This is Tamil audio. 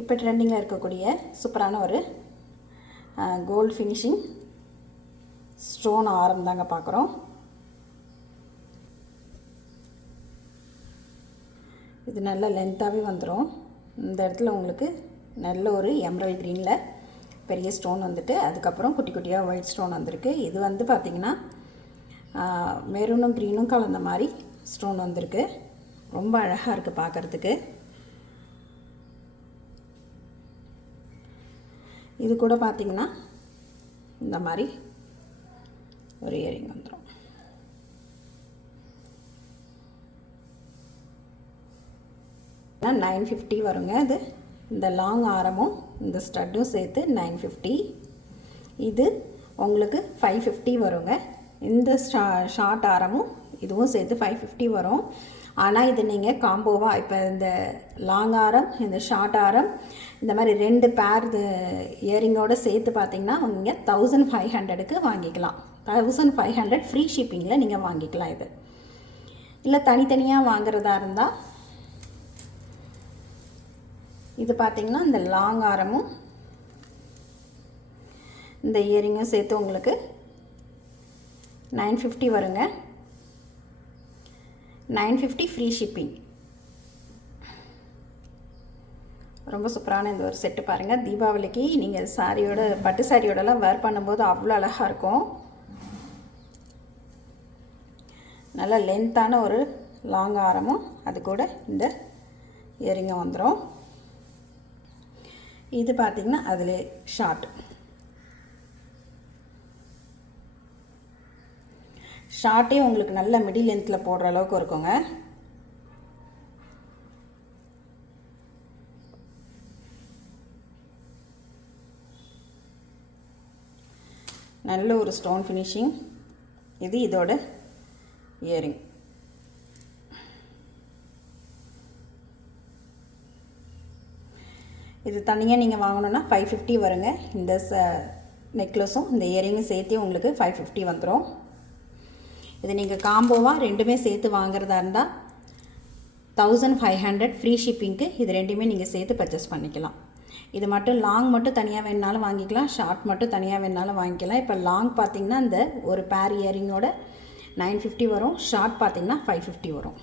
இப்போ ட்ரெண்டிங்கில் இருக்கக்கூடிய சூப்பரான ஒரு கோல்டு ஃபினிஷிங் ஸ்டோன் ஆரம் தாங்க பார்க்குறோம். இது நல்ல லென்த்தாகவே வந்துடும். இந்த இடத்துல உங்களுக்கு நல்ல ஒரு எம்ரல் க்ரீனில் பெரிய ஸ்டோன் வந்துட்டு, அதுக்கப்புறம் குட்டி குட்டியாக ஒயிட் ஸ்டோன் வந்திருக்கு. இது வந்து பார்த்திங்கன்னா மெரூனும் க்ரீனும் கலந்த மாதிரி ஸ்டோன் வந்திருக்கு. ரொம்ப அழகாக இருக்குது பார்க்குறதுக்கு. இது கூட பார்த்திங்கன்னா இந்த மாதிரி ஒரு இயரிங் வந்துடும். $950 வருங்க. இது இந்த லாங் ஆரமும் இந்த ஸ்டட்டும் சேர்த்து $950. இது உங்களுக்கு $550 வருங்க. இந்த ஷார்ட் ஆரமும் இதுவும் சேர்த்து $550 வரும். ஆனால் இது நீங்கள் காம்போவாக இப்போ இந்த லாங் ஆரம் இந்த ஷார்ட் ஆரம் இந்த மாதிரி 2 பேர் இயரிங்கோடு சேர்த்து பார்த்திங்கன்னா நீங்கள் 1500க்கு வாங்கிக்கலாம். 1500 ஃப்ரீ ஷிப்பிங்கில் நீங்கள் வாங்கிக்கலாம். இது இல்லை தனித்தனியாக வாங்குறதா இருந்தால் இது பார்த்திங்கன்னா இந்த லாங் ஆரமும் இந்த இயரிங்கும் சேர்த்து உங்களுக்கு $950 வருங்க. $950 ஃப்ரீ ஷிப்பிங். ரொம்ப சூப்பரான இந்த ஒரு செட்டு பாருங்கள். தீபாவளிக்கு நீங்கள் சாரியோட பட்டு சாரியோடலாம் வேர் பண்ணும்போது அவ்வளோ அழகாக இருக்கும். நல்ல லென்த்தான ஒரு லாங் ஆரமும் அது கூட இந்த இயரிங்கும் வந்துடும். இது பார்த்திங்கன்னா அதில் ஷார்ட் ஷார்ட்டே உங்களுக்கு நல்ல மிடில் லென்த்தில் போடுற அளவுக்கு இருக்குங்க. நல்ல ஒரு ஸ்டோன் ஃபினிஷிங். இது இதோட இயரிங். இது தனியாக நீங்கள் வாங்கணுன்னா $550 வருங்க. இந்த நெக்லஸும் இந்த இயரிங்கும் சேர்த்து உங்களுக்கு $550 வந்துடும். இது நீங்கள் காம்போவாக ரெண்டுமே சேர்த்து வாங்குறதா இருந்தால் 1500 ஃப்ரீ ஷிப்பிங்க்கு இது ரெண்டுமே நீங்கள் சேர்த்து பர்ச்சேஸ் பண்ணிக்கலாம். இது மட்டும் லாங் மட்டும் தனியாக வேணுனாலும் வாங்கிக்கலாம், ஷார்ட் மட்டும் தனியாக வேணுனாலும் வாங்கிக்கலாம். இப்போ லாங் பார்த்திங்கன்னா இந்த ஒரு பேர் இயரிங்கோட $950 வரும், ஷார்ட் பார்த்திங்கன்னா $550 வரும்.